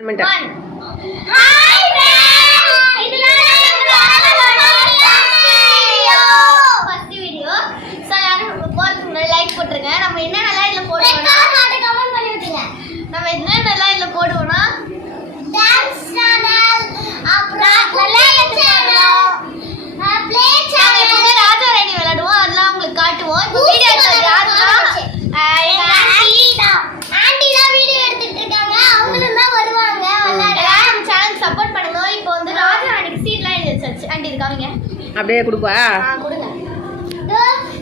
Like போட்டுருங்க. நம்ம என்னென்னலாம் இதுல போடுவோம்னா நம்ம என்னென்னலாம் இதுல போடுவோம்னா டான்ஸ் சேனல், அப்புறம் ப்ளே சேனல், ப்ளே சேனல் வந்து ராஜா ராணி விளையாடுவோம். அதெல்லாம் உங்களுக்கு காட்டுவோம். இப்போ வீடியோ எடுத்தது யாருன்னா ஆண்டி தான் வீடியோ எடுத்துட்டு இருக்காங்க. அவங்களும் தான் வருவாங்க விளையாட. நம்ம சேனல் சப்போர்ட் பண்ணுங்க. இப்போ வந்து ராஜா ராணிக்கு சீட்லாம் எழுதி வச்சாச்சு. ஆண்டி இருக்காங்க அப்படியே கொடுப்பா. கொடுங்க.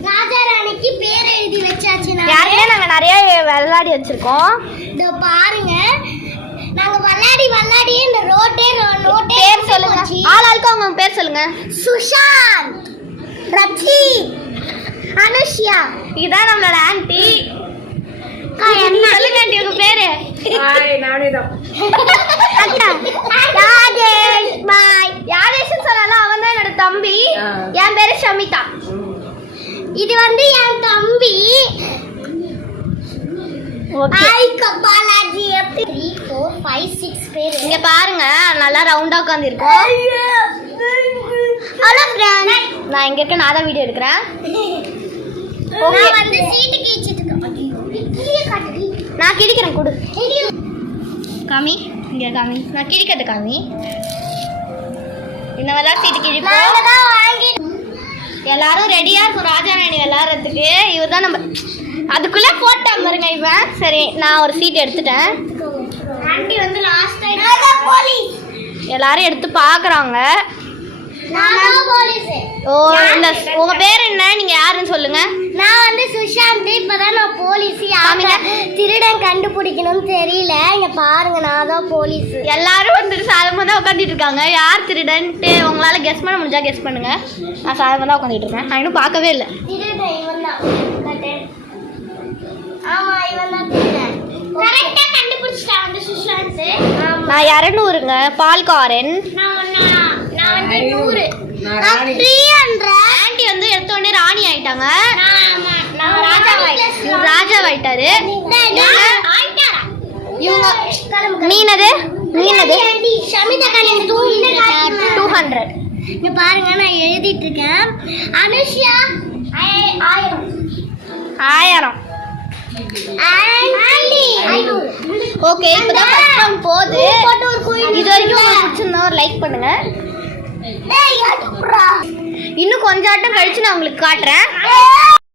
ராஜா ராணிக்கு பேர் எழுதி வச்சாச்சு. யாருமே நாங்க நிறைய விளையாடி வச்சிருக்கோம். இதோ பாருங்க, நாங்க விளையாடி இந்த ரோட்டே பேர் சொல்லுங்க. ஆளுக்கு அவங்க பேர் சொல்லுங்க. சுஷாந்த், ரச்சி, அனுஷ்யா. இதுதான் நம்மளோட ஆன்ட்டி. சொல்லுங்க ஆன்ட்டி உங்க பேரு. நானே தான். யாதேஷ். பாய். யாதேஷ் சொன்னாலும் அவன் தான் என்னோட தம்பி. என் பேரு ஷமிதா. இது வந்து என் தம்பி. பாலாஜி. 3 4 5 6 பேர் இங்க பாருங்க. நல்லா ரவுண்டா உட்கார்ந்து இருக்கோம். ஹலோ फ्रेंड्स, நான் இங்க இருக்க. நான் தான் வீடியோ எடுக்கிறேன். ஓகே, நான் வந்து சீட் கிழிச்சிட்டு இருக்கேன். நான் கிழிக்கிறேன். கொடு காமி. இங்க காமி. நான் கிழிக்கிறது காமி. இந்த மாதிரி சீட் கிழிப்போம். நாங்க தான் வாங்கி எல்லாரும் ரெடியா இருக்கும் ராஜா ராணி விளையாடுறதுக்கு. இவர் தான் நம்ம அதுக்குள்ள போட்டா பாருங்க இவன். சரி, நான் ஒரு சீட் எடுத்துட்டேன். ஆண்டி வந்து லாஸ்ட் டைம் போலீஸ் எல்லாரும் எடுத்து பாக்குறாங்க. நான் போலீஸ். ஓ, இந்த உங்க பேர் என்ன? நீங்க யாருன்னு சொல்லுங்க. நான் வந்து சுஷாந்த். இப்பதான் நான் போலீஸ். யாருங்க திருடன் கண்டுபிடிக்கணும்னு தெரியல. இங்க பாருங்க, நான் தான் போலீஸ். எல்லாரும் வந்து சாதமா தான் உட்காந்துட்டு இருக்காங்க. யார் திருடன்ட்டு உங்களால கெஸ் பண்ண முடிஞ்சா கெஸ் பண்ணுங்க. நான் சாதமா தான் உட்காந்துட்டு இருக்கேன். நான் இன்னும் பார்க்கவே இல்லை. திருடன் இவன் தான். ஆமா, இவன் தான் திருடன். கரெக்ட்டா கண்டுபிடிச்சிட்டான் வந்து சுஷாந்த். நான் 200ங்க பால்காரன். நான் வந்து 100. நான் 300. ஆண்டி வந்து எடுத்த உடனே ராணி ஆயிட்டாங்க. நான் ராஜா ஆயிட்டாரு. இவங்க மீனது ஷமிதா கலின் 200. இங்க பாருங்க, நான் எழுதிட்டு இருக்கேன். அனுஷ்யா 1000. ஓகே, இப்பதான் ஃபர்ஸ்ட் ரவுண்ட் போகுது. இது வரைக்கும் உங்களுக்கு பிடிச்சிருந்தா ஒரு லைக் பண்ணுங்க. இன்னும் கொஞ்சம் ஆட்டம் கழிச்சு நான் உங்களுக்கு காட்டுறேன்.